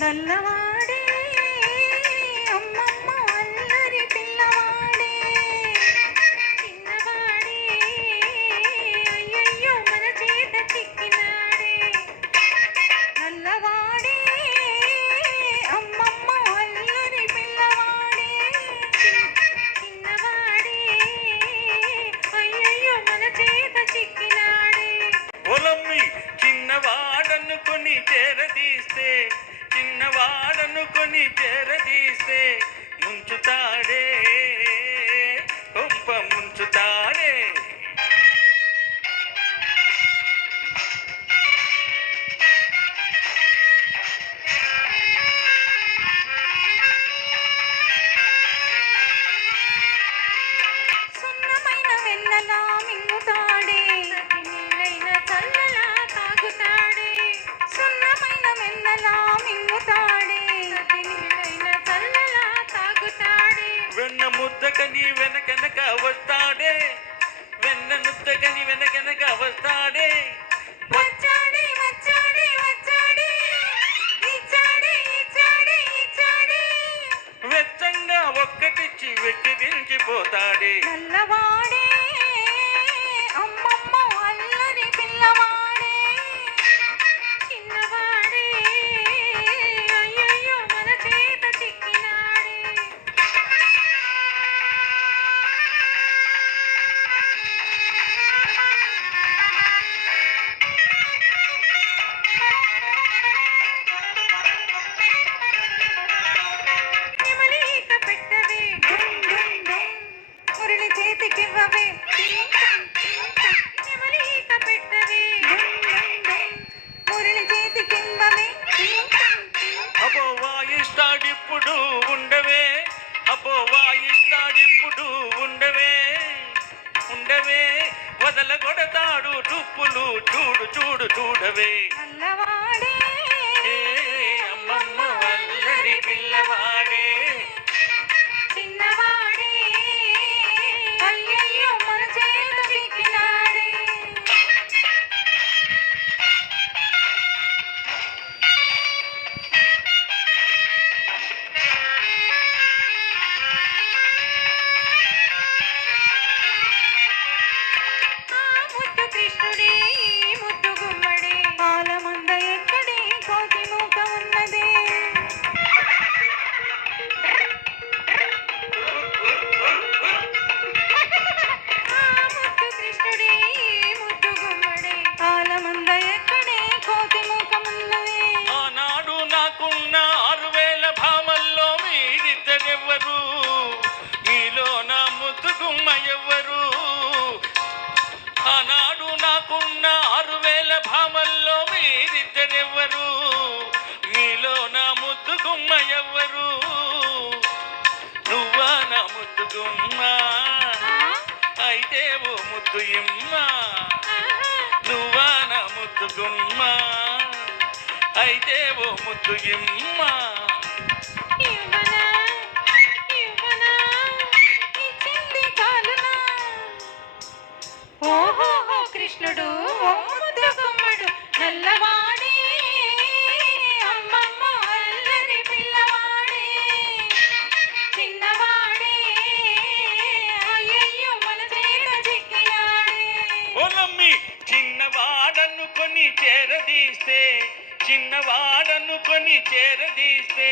நல்லவாடே చేరదీస్తే చేరదీస్తే చిన్నవాడనుకొని చేరదీస్తే ముంచుతాడే గొప్ప ముంచుతాడే. సున్నమైన వెన్నలా వెనక వస్తాడే. వెన్న నుత్తగని వెనక వెనక వస్తాడే. ఎప్పుడు ఉండవే ఉండవే. వదలగొడతాడు తుప్పులు చూడు చూడు చూడవే. అమ్మమ్మ వల్లరి పిల్లవా. ముద్దు ఇమ్మా. నువ్వా నా ముద్దుగుమ్మా అయితే ఓ ముద్దు ఇమ్మా. చిన్నవాడనుకొని చేరదీస్తే చిన్నవాడనుకొని చేరదీస్తే